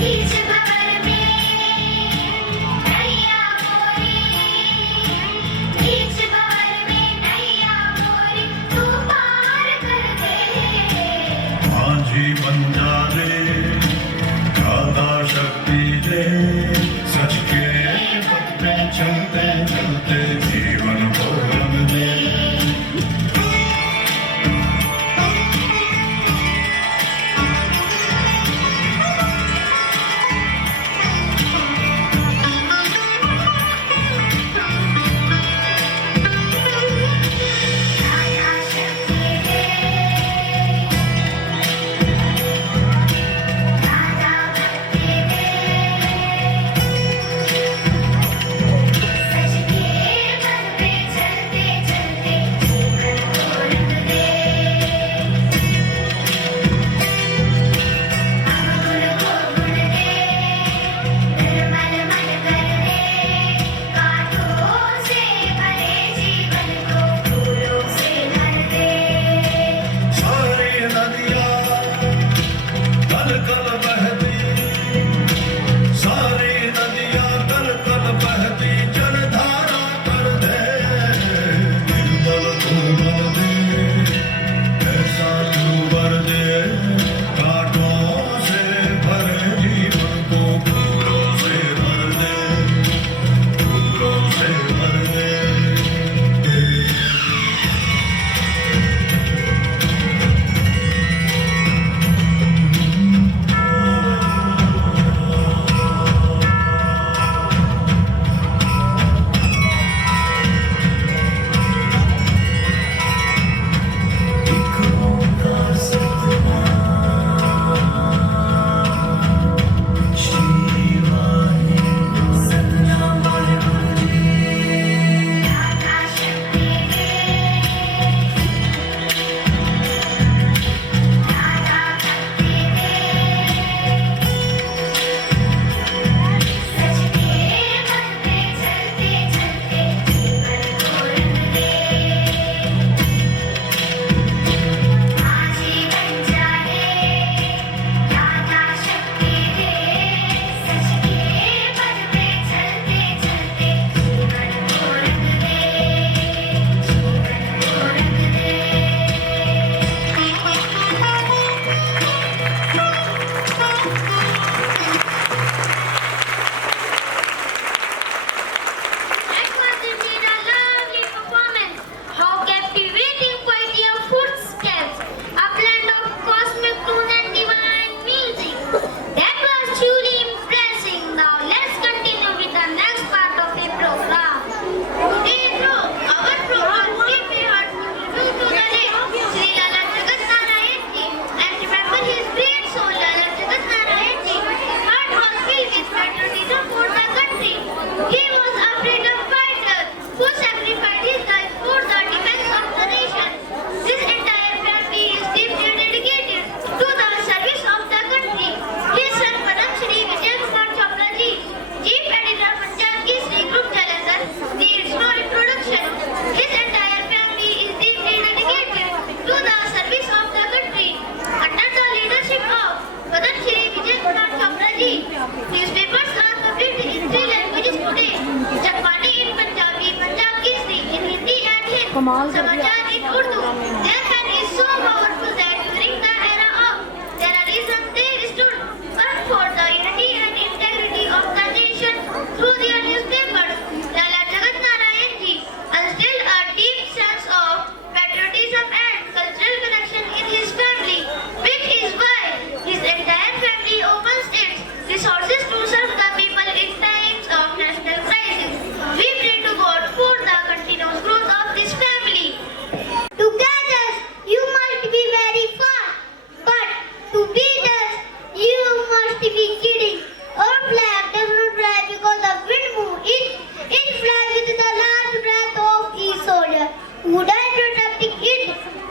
Each चलते चलते जीवन को रंग दे। समाचार in Urdu. Their pen is so powerful that during the era of terrorism they stood firm for the unity and integrity of the nation through their newspapers. Lala Jagat Narayan ji instilled a deep sense of patriotism and cultural connection in his family, which is why his entire family opens its resources to serve the people in times of national crisis. We pray to God for the continuous growth of this family. To catch us, you must be very fast, but to beat us, you must be kidding. Our flag does not fly because the wind moves. It flies with the last breath of each soldier who died protecting it.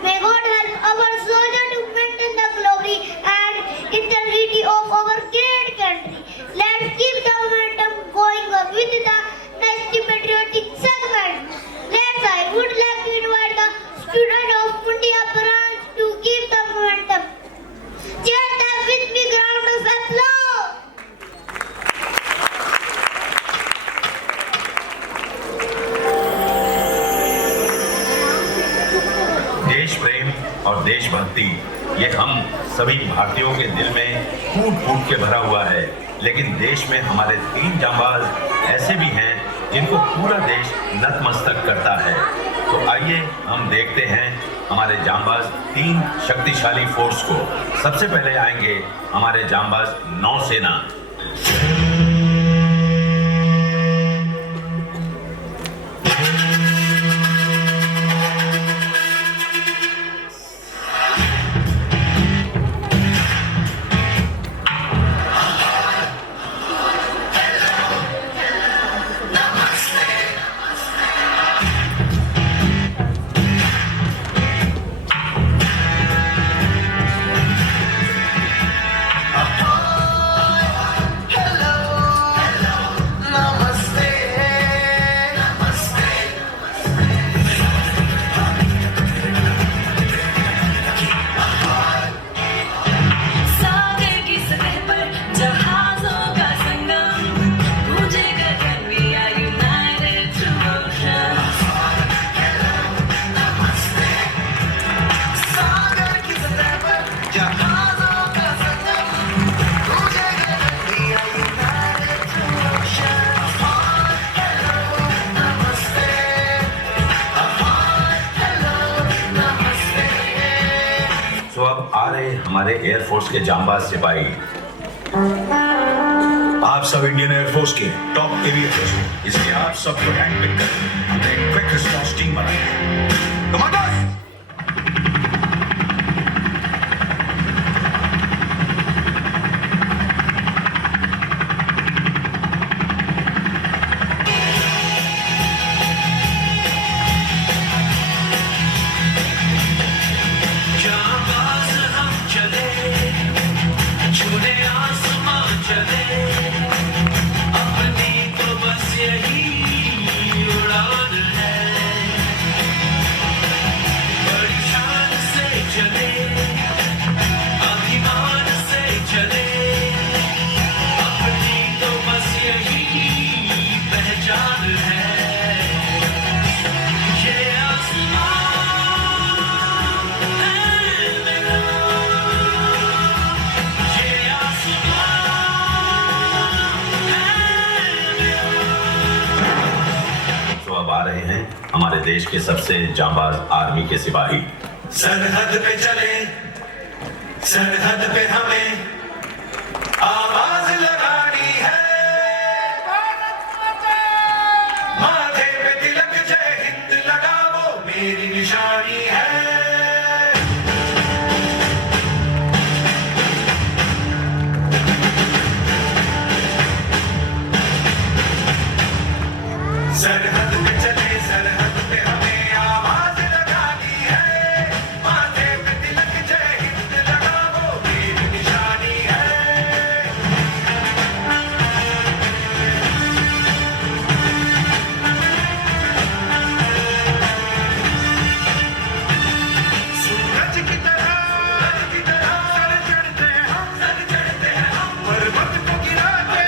May God help our soldiers to maintain the glory and integrity of our great country. Let's keep the momentum going with the next patriotic segment. I would like to invite the student of Mundia branch to give the momentum. Cheer them with me, round of applause. देश प्रेम और देशभक्ति ये हम सभी भारतीयों के दिल में फूट फूट के भरा हुआ है, लेकिन देश में हमारे 3 जांबाज ऐसे भी हैं जिनको पूरा देश नतमस्तक करता है। तो आइए हम देखते हैं हमारे जांबाज 3 शक्तिशाली फोर्स को। सबसे पहले आएंगे हमारे जांबाज नौसेना। सागर की सतह पर जहाजों का संगम, गूंजेगा गंगा यूनाइटेड थ्रू ओशन। सागर की सतह पर जहाजों का संगम, गूंजेगा Ganga united through ocean. Hello नमस्ते, हेलो नमस्ते। तो अब आ रहे हमारे एयरफोर्स के जांबाज सिपाही। आप सब इंडियन एयरफोर्स के टॉप एविएटर्स हो, इसलिए आप सबको रैंक पिक कर हमने एक क्विक रिस्पॉन्स टीम बनाई है। कमांडर्स, जांबाज हम चले, छूने आसमां चले, अपनी तो बस यही उड़ान है। बड़ी शान से चले, अभिमान से चले, अपनी तो बस यही पहचान है। ये आसमान है मेरा, ये आसमान है मेरा। तो अब आ रहे हैं हमारे देश के सबसे जांबाज आर्मी के सिपाही। सरहद पे चले, सरहद पे हमें आवाज लगानी है। माथे पे तिलक जय हिंद लगा, वो मेरी निशानी है। सरहद पे चले, सरहद पे हमें आवाज लगानी है। माथे पे तिलक जय हिंद लगा, वो मेरी निशानी है। सूरज की तरह सर चढ़ते हैं हम, सर चढ़ते हैं हम। पर्वत को गिरा के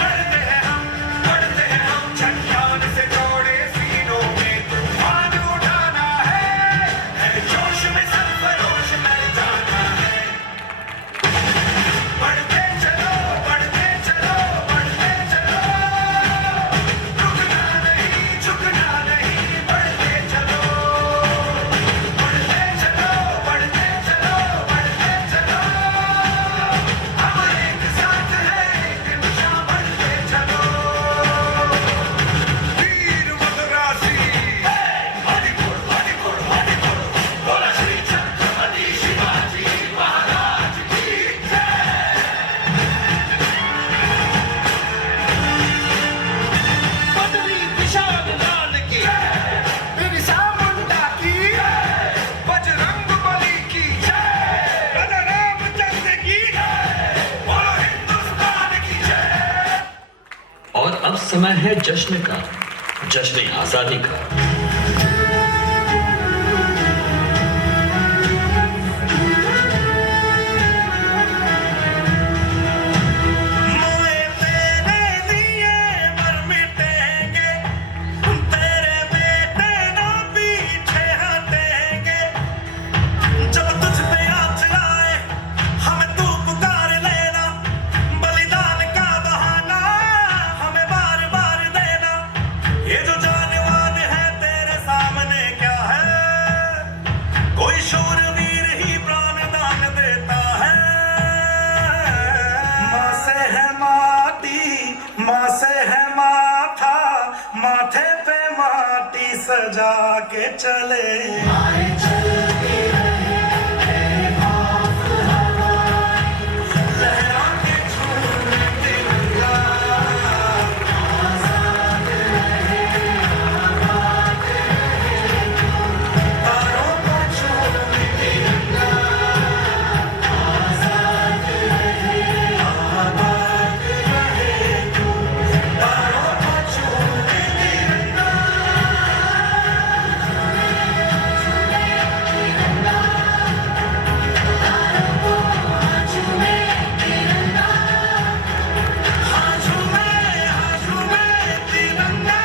बढ़ते हैं हम, बढ़ते हैं हम। चट्टान से जोड़े सीनों में तूफान उठाना है जोश में सरफरोश कर जाना है। बढ़ते चलो, बढ़ते चलो, बढ़ते चलो, रुकना नहीं, झुकना नहीं, बढ़ते चलो, बढ़ते चलो, बढ़ते चलो, बढ़ते चलो। हम एक साथ हैं, एक निशान बढ़ते चलो। वीर मदरासी, हरिपुर, हरिपुर, हरिपुर, बोला श्री छत्रपति शिवाजी महाराज की जय। बदरी विशाल लाल की जय, बिरसा मुंडा की जय, बजरंग बली की जय, राजा रामचंद्र की जय, बोलो हिंदुस्तान की जय। और अब समय है जश्न का, जश्न आजादी का। मोए तेरे लिए मर मिटेंगे, तेरे बेटे ना पीछे हटेंगे। जब तुझ पे हाथ आए हमें तू पुकार लेना, बलिदान का बहाना हमें बार बार देना। है माथा, माथे पे माटी सजा के चले। आए चलते रहे बेखौफ हवाएं, लहरा के झूमे तिरंगा, आजाद रहे आबाद रहे तू, तारों को झूमे तिरंगा, आजाद रहे आबाद रहे तू, तारों को झूमे तिरंगा। हाँ झूमे तिरंगा,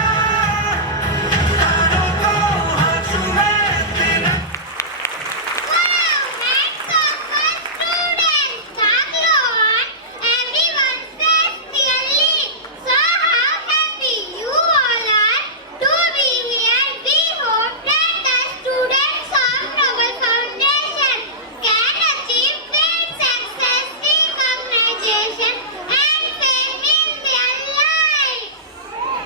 तारों को हाँ झूमे तिरंगा।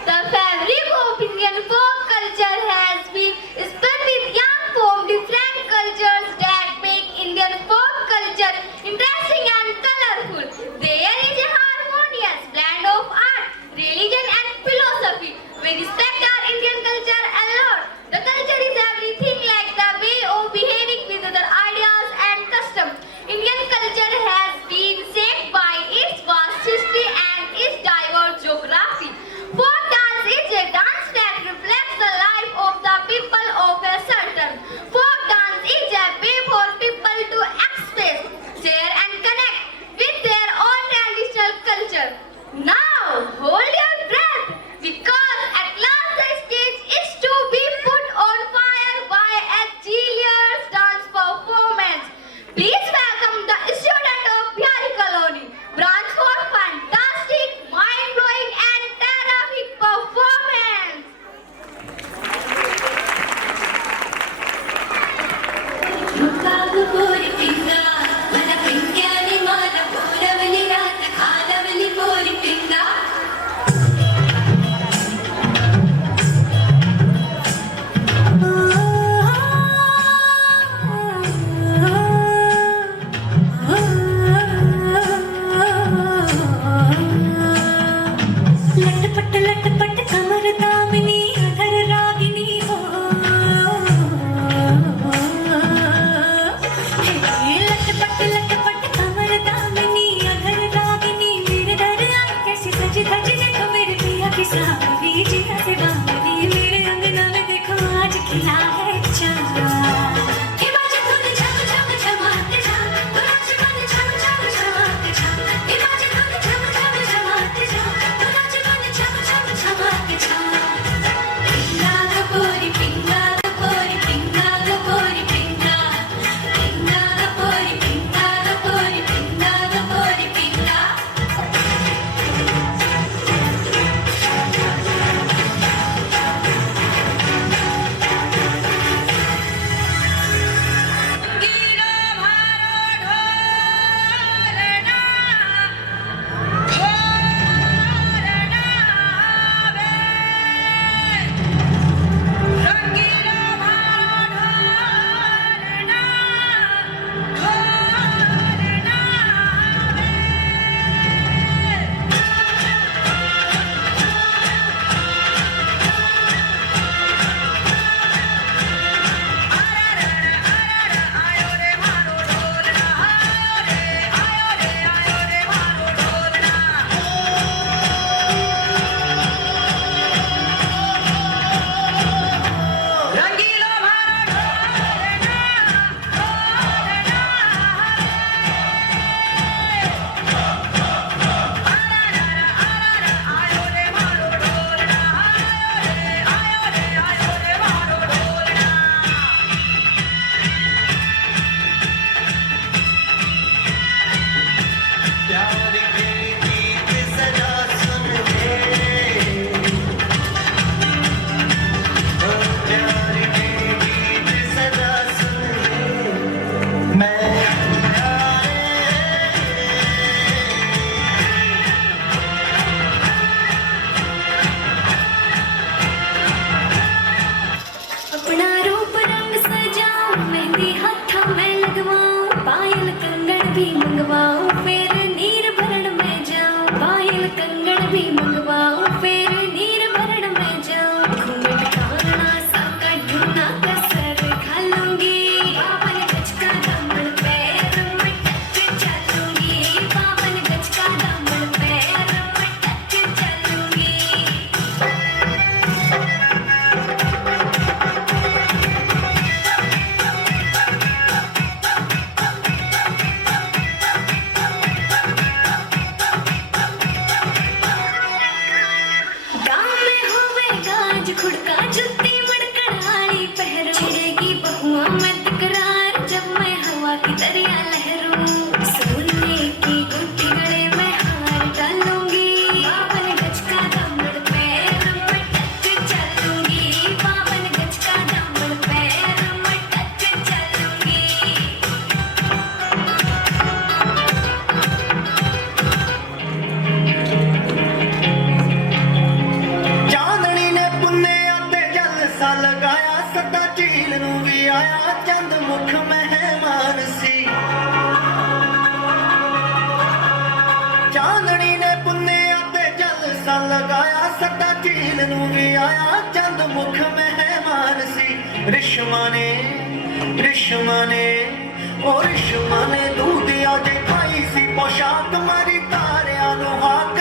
The fabric of Indian folk culture has been spun with young from different cultures that make Indian folk culture interesting and colorful. There is a harmonious blend of art, religion and philosophy. We respect our Indian culture a lot. The culture is everything like the way of behaving with other ideas and customs. Indian culture has been shaped by its vast history and its diverse geography. Folk dance is a dance that reflects the life of the people of a certain. Folk dance is a way for people to express, share and connect with their own traditional culture. Now, hold your breath because at last the stage is to be put on fire by a genius dance performance. Please welcome the student of Bihari Colony, branch for fantastic, mind-blowing and terrific performance. मुकाबूर पिंगा मन पिंग्यानी मान बोलवली रात खालवली बोरी पिंगा लटपट कमर दामिनी अधर रागिनी हो लटपट कमर दामिनी अधर रागिनी मेरे दर आई कैसी सज धज देखो मेरे पिया की सावरी जिया से बावरी मेरे अंगना में देखो आज खिला है चाँद के बाजे धुन झम झम झमाते झम तो नाच गान झम झम झमाते झम के बाजे धुन झम झम झमाते झम तो नाच गान झम झम झमाते झम पिंगा ग बोरी पिंगा ग बोरी पिंगा ग बोरी पिंगा पिंगा ग बोरी पिंगा ग बोरी पिंगा ग बोरी पिंगा आज खुड़का जुत्ती मड़कड़ानी पहरो छिड़ेगी बहुआ में तकरार जब मैं हवा की दरिया लहरूं सोने की गुट्टी गले में हार डालूंगी 52 गज का दामन पैर में टच चलूंगी 52 गज का दामन पैर में टच चलूंगी ਚਾਂਦਣੀ ਨੇ ਪੁੰਨਿਆ ਤੇ ਜਲਸਾ ਲਗਾਇਆ ਸਦਾ ਝੀਲ ਨੂੰ ਵੀ ਆਇਆ ਚੰਦ ਮੁਖ ਮਹਿਮਾਨ ਸੀ ਚਾਂਦਣੀ ਨੇ ਪੁੰਨਿਆ ਤੇ ਜਲਸਾ ਲਗਾਇਆ ਸਦਾ ਝੀਲ ਨੂੰ ਵੀ ਆਇਆ ਚੰਦ ਮੁਖ ਮਹਿਮਾਨ ਸੀ ਰਿਸ਼ਮਾ ਨੇ ਉਹ ਰਿਸ਼ਮਾ ਨੇ ਦੂਧਿਆ ਜੇ ਪਾਈ ਸੀ ਪੋਸ਼ਾਕ ਮਾਰੀ ਤਾਰਿਆਂ ਨੂੰ ਹਾਕ